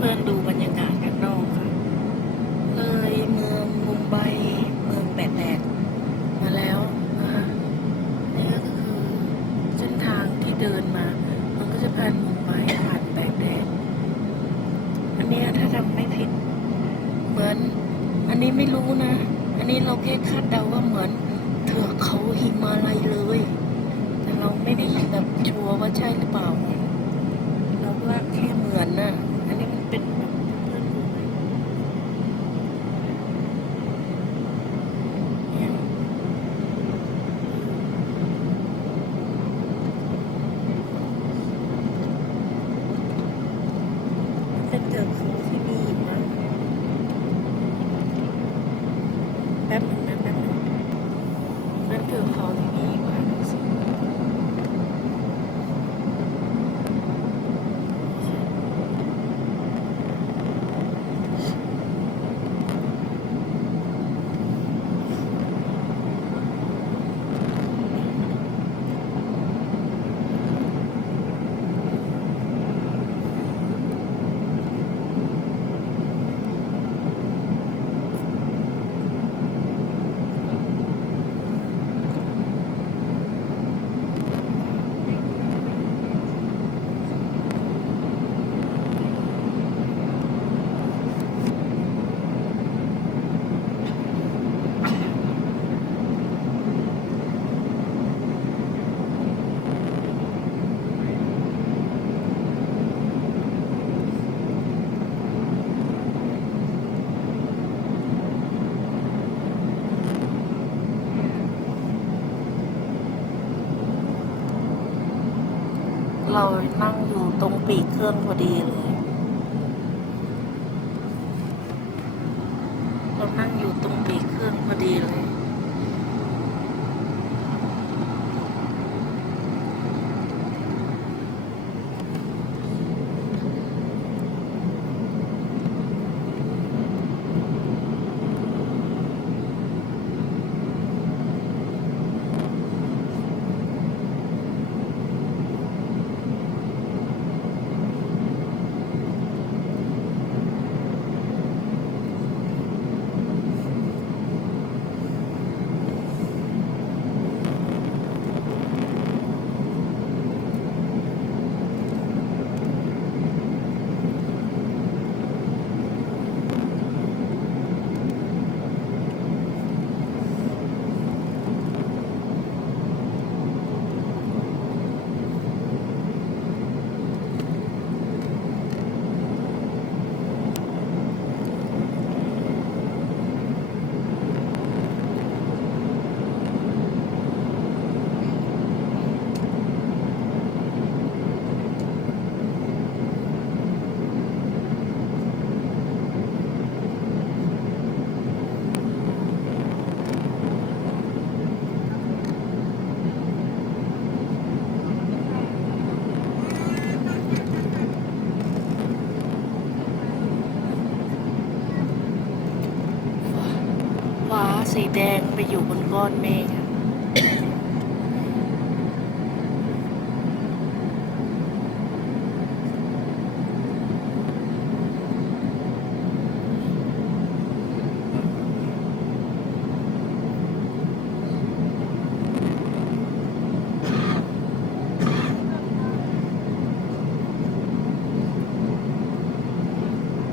พื่อนๆดูบรรยากาศข้างนอกค่ะ เลยเมืองมุมไบเมืองแปดแดดมาแล้วนะคะนี่ก็คือเส้นทางที่เดินมา มันก็จะผ่านมุมไบผ่านแปดแดดอันเนี้ยถ้าทำไม่ผิด เหมือน อันนี้ไม่รู้นะ อันนี้เราแค่คาดเดาว่าเหมือนเถือกเขาหิมาลัยเลย แต่เราไม่ได้แบบชัวร์ว่าใช่หรือเปล่า เราว่าแค่เหมือนน่ะ อันนี้มันเป็นแบบเพื่อนดูไหมเนี่ยเป็นเติมเขาที่มีอีกนะแป๊บหนึงนะแป๊บหนึงนั่นคือเขาที่มีอีกว่าดูสิ เรานั่งอยู่ตรงปีกเครื่องพอดีเลย เรานั่งอยู่ตรงปีกเครื่องพอดีเลย ฟ้าสีแดง ไปอยู่บนก้อนเมฆอะ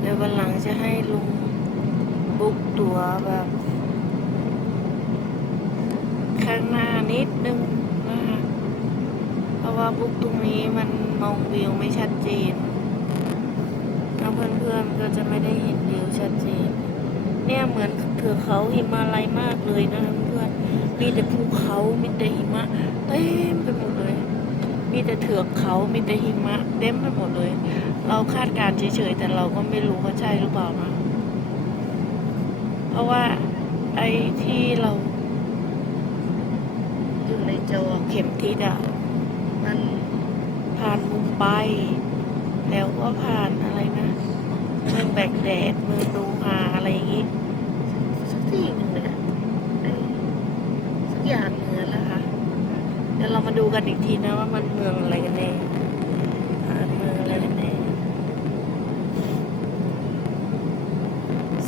เดี๋ยววันหลังจะให้ลุงบุ๊กตัวแบบ ข้างหน้านิดนึงนะคะเพราะว่าบุ๊กตรงนี้ มองวิวไม่ชัดเจนแล้วเพื่อนๆก็จะไม่ได้เห็นวิวชัดเจน เนี่ยเหมือนเถือเขาหิมาลัยมากเลยนะเพื่อนมีแต่ภูเขามีแต่หิมะเต็มไปหมดเลย มีแต่เถือกเขามีแต่หิมะเต็มไปหมดเลย เราคาดการณ์เฉยๆแต่เราก็ไม่รู้ว่าใช่หรือเปล่านะเพราะว่าไอ้ที่เราอยู่ในจอเข็มทิศอะ ผ่านมุมไปแล้วก็ผ่านอะไรนะเมืองแบกแดดเมืองดูฮาอะไรอย่างงี้สักที่หนึ่งเนี่ยสักอย่างเหนือแล้วค่ะเดี๋ยวเรามาดูกันอีกทีนะว่ามันเมืองอะไรกันแน่เมืองอะไรกันแน่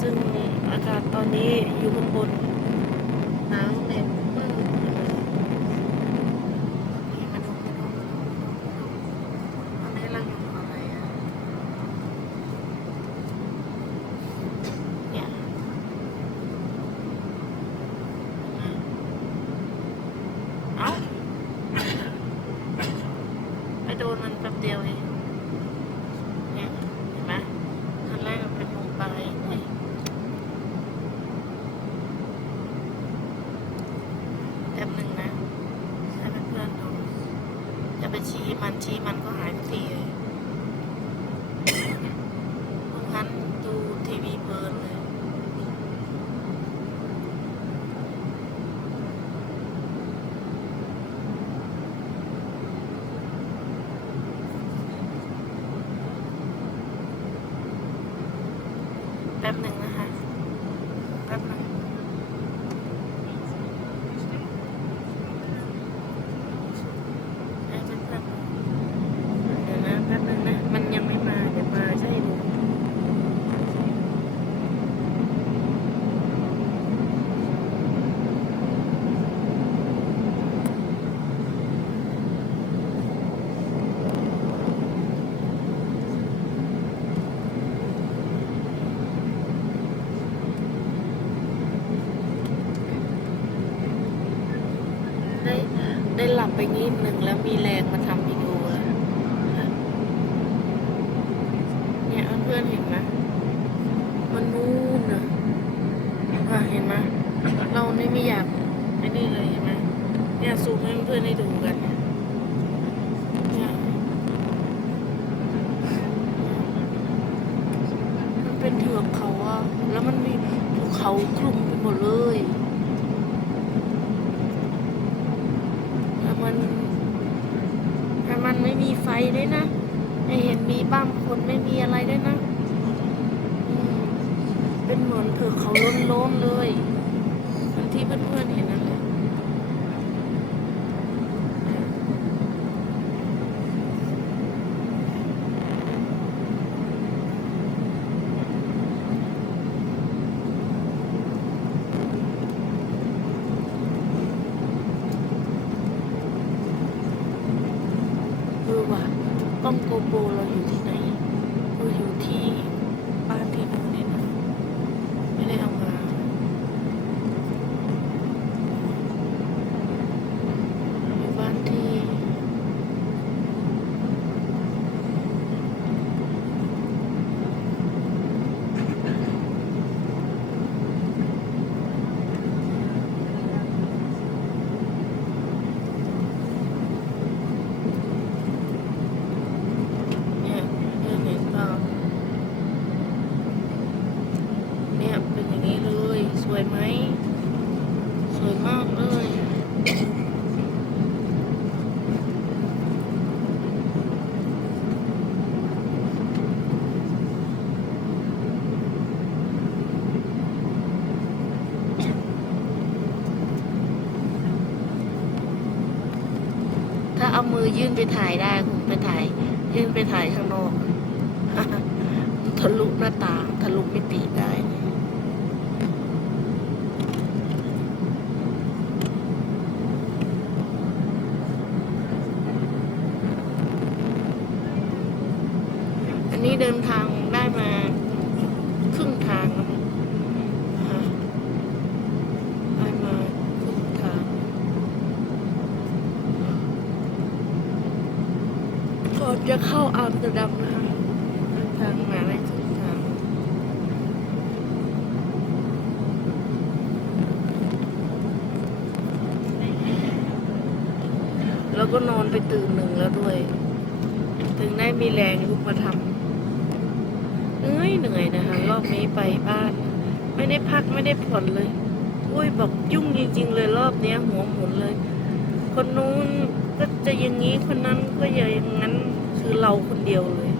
ซึ่งอากาศตอนนี้อยู่บนบน มันชี้มันก็หายทุกทีเลยพวกนั้นดูทีวีเพลินเลย แป๊บหนึ่งนะคะ แป๊บหนึ่ง ให้เพื่อนๆดูเดี๋ยวนะแป๊บนึงนะ มันยังไม่มา เดี๋ยวมาจะให้ดูได้ ได้หลับไปนิดหนึ่งแล้วมีแรงมาทำวิดีโอแล้วเนี่ยเพื่อนๆเห็นไหมมันนู่นนะอะเห็นไหมเรานี่ไม่อยากไอ้นี่เลยเห็นไหมเนี่ยซูมให้เพื่อนๆได้ดูกันเนี่ยมันเป็นเถือกเขาอะแล้วมันมีภูเขาคลุมไปหมดเลย แล้ว มันแต่มันไม่มีไฟด้วยนะไม่เห็นมีบ้ามคนไม่มีอะไรด้วยนะเป็นเหมือนเถือกเขาล้นๆเลยเหมือนที่เพื่อนๆเห็นนะคือว่ากล้องโกโปรเราอยู่ที่ไหนเราอยู่ที่บ้านที่นู่นนี่นะไม่ได้เอามา อยู่บ้านที่ เนี่ยเพื่อนเห็นเปล่าเนี่ยเป็นอย่างนี้เลย สวยไหม สวยมากเลย ถ้าเอามือ ยื่นไปถ่ายได้ผมไปถ่าย ยื่นไปถ่ายข้างนอกทะลุหน้าต่างทะลุมิติได้อันนี้เดินทางได้มาครึ่งทางแล้วมั้งฮะได้มาครึ่งทาง ก่อนจะเข้าอัมสเตอร์ดัมนะคะทางมาได้ครึ่งทางแล้วก็นอนไปตื่นหนึ่งแล้วด้วย ถึงได้มีแรงลุกมาทำเหนื่อยเหนื่อยนะคะ รอบนี้ไปบ้าน ไม่ได้พักไม่ได้ผ่อนเลยอุ้ยบอกยุ่งจริงๆเลยรอบเนี้ยหัวหมุนเลย คนนู้นก็จะอย่างนี้คนนั้นก็อย่างนั้น คือเราคนเดียวเลย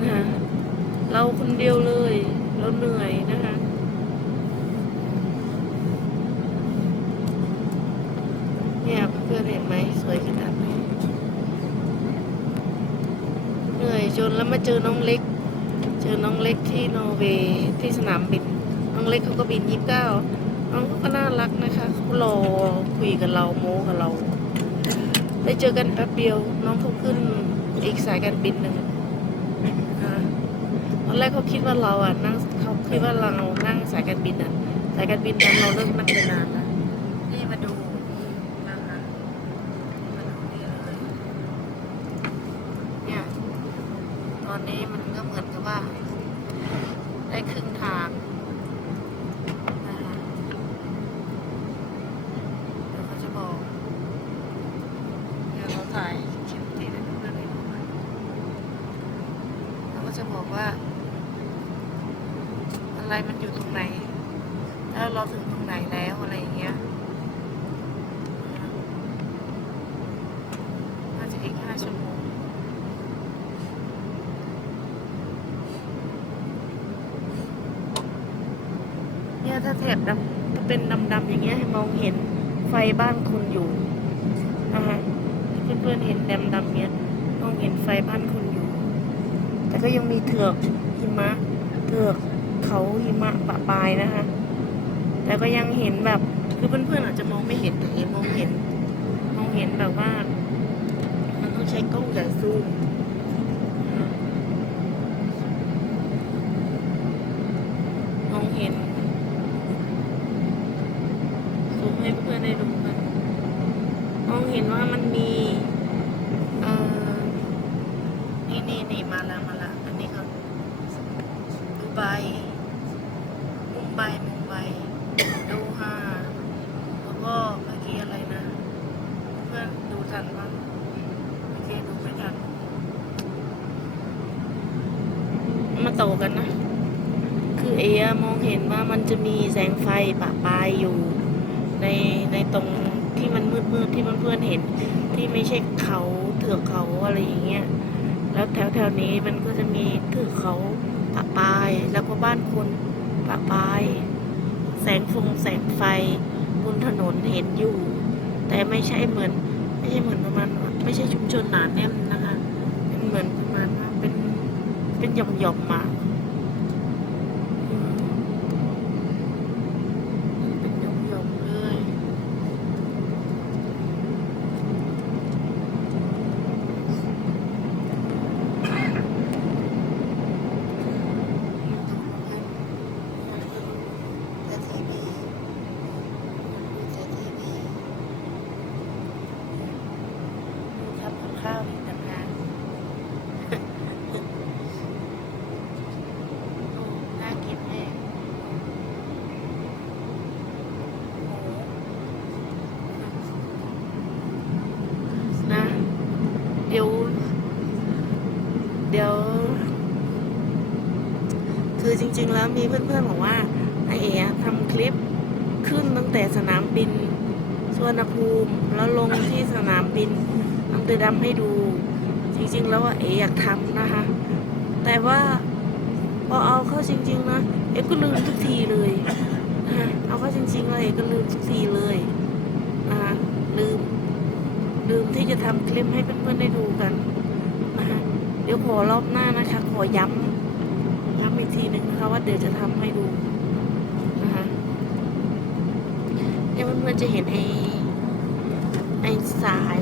นะคะเราคนเดียวเลยเราเหนื่อยนะคะเนี่ยเพื่อนเห็นไหมสวยขนาดไหนเหนื่อยจนแล้วมาเจอน้องเล็ก เจอน้องเล็กที่นอร์เวย์ที่สนามบิน น้องเล็กเขาก็บินยี่สิบเก้าน้องเขาก็น่ารักนะคะเขารอคุยกับเราโม้กับเรา ได้เจอกันแป๊บเดียวน้องเขาขึ้น อีกสายการบินหนึ่งนะตอนแรกเขาคิดว่าเราอะนั่งเขาคิดว่าเรานั่งสายการบินอะสายการบินนั้นเราเลิกนั่งไปนานแล้วนี่มาดูนะคะมาดูนี่เลยเนี่ยตอนนี้มันก็เหมือนกับว่า ได้ครึ่งทางนะคะเดี๋ยวเขาจะบอก เดี๋ยวเราถ่ายคลิปนี้ให้เพื่อนๆได้ดูกันแล้วก็จะบอกว่า อะไรมันอยู่ตรงไหน แล้วเราถึงตรงไหนแล้วอะไรอย่างเงี้ยน่าจะอีกห้าชั่วโมงเนี่ยถ้าแถบดำถ้าเป็นดำๆอย่างเงี้ยให้มองเห็นไฟบ้านคุณอยู่นะคะเพื่อนๆเห็นดำๆเนี้ยมองเห็นไฟบ้านคุณอยู่ แต่ก็ยังมีเถือกหิมะเถือก เขาหิมะปะปลายนะคะ แต่ก็ยังเห็นแบบคือเพื่อนๆอาจจะมองไม่เห็นแต่เอมองเห็น มองเห็นแบบว่า มันต้องใช้กล้องใหญ่ซูมมองเห็นซูมให้เพื่อนได้ดูกันมองเห็นว่ามันมี เออนี่นี่นี่มาแล้วมาแล้วอันนี้ก็ดูไบมุมไบมุมไบดูฮาแล้วก็เมื่อกี้อะไรนะ เพื่อนดูทันมั้งเมื่อกี้ดูไม่ทัน มาโตกันนะ คือเอะมองเห็นว่ามัน จะมีแสงไฟปะปลายอยู่ ในในตรงที่มันมืดมืดๆที่เพื่อนๆเห็น ที่ไม่ใช่เขาเถือกเขาอะไรอย่างเงี้ยแล้วแถวแถวๆนี้มันก็จะมีเถือกเขาปะปลายแล้วก็บ้านคนปะปลายแสงฟงแสงไฟบนถนนเห็นอยู่ แต่ไม่ใช่เหมือน ไม่ใช่เหมือนประมาณไม่ใช่ชุมชนหนาแน่นนะคะเป็นเหมือนประมาณเป็นเป็นหย่อมหย่อมๆมาอืมเป็นหย่อมหย่อมๆเลย แต่ทีวีแต่ทีวีดูทำกับข้าวอีกต่างหากโอ้น่ากินแน่นะ เดี๋ยว เดี๋ยว คือ จริง ๆ แล้วมีเพื่อนๆบอกว่าไอเอ๋ทำคลิปขึ้นตั้งแต่สนามบินสวนภูมิแล้วลงที่สนามบินอัมเตอร์ดัมให้ดู จริง ๆ แล้วว่าเอ๋อยากทำนะคะ แต่ว่าพอเอาเข้าจริง ๆ นะเอ๋ก็ลืมทุกทีเลยนะคะเอาเข้าจริงๆแล้วเอ๋ก็ลืมทุกทีเลยนะคะลืมลืมที่จะทำคลิปให้เพื่อนๆได้ดูกันนะคะเดี๋ยวขอรอบหน้านะคะ ขอย้ำ อีกทีหนึ่งนะคะว่าเดี๋ยวจะทำให้ดูนะคะเนี่ยเพื่อนๆจะเห็นไอ้ไอ้สาย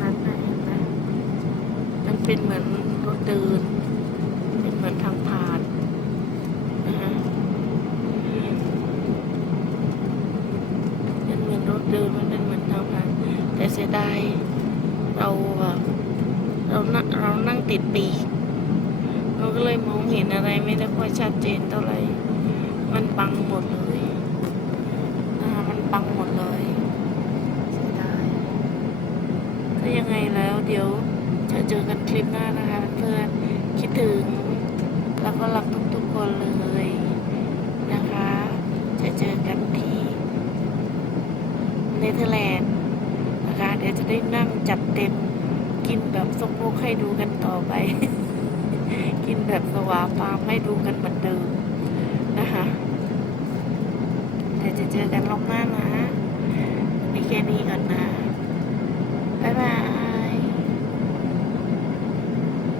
นั้นนะเห็นไหมมันเป็นเหมือนรถเดินเป็นเหมือนทางผ่านนะคะเป็นเหมือนรถเดินมันเป็นเหมือนทางผ่าน แต่เสียดายเราเรานั่งเรานั่งติดปีก ก็เลยมองเห็นอะไรไม่ได้ค่อยชัดเจนเท่าไหร่ มันบังหมดเลยนะคะมันบังหมดเลยเสียดายก็ยังไงแล้วเดี๋ยวจะเจอกันคลิปหน้านะคะเพื่อนคิดถึง แล้วก็รักทุกๆคนเลยนะคะ จะเจอกันที่เนเธอร์แลนด์นะคะเดี๋ยวจะได้นั่งจัดเต็มกินแบบสมมุกให้ดูกันต่อไป กินแบบสวาปามให้ดูกันเหมือนเดิมนะคะเดี๋ยวจะเจอกันรอบหน้านะมีแค่นี้ก่อนนะบ๊ายบาย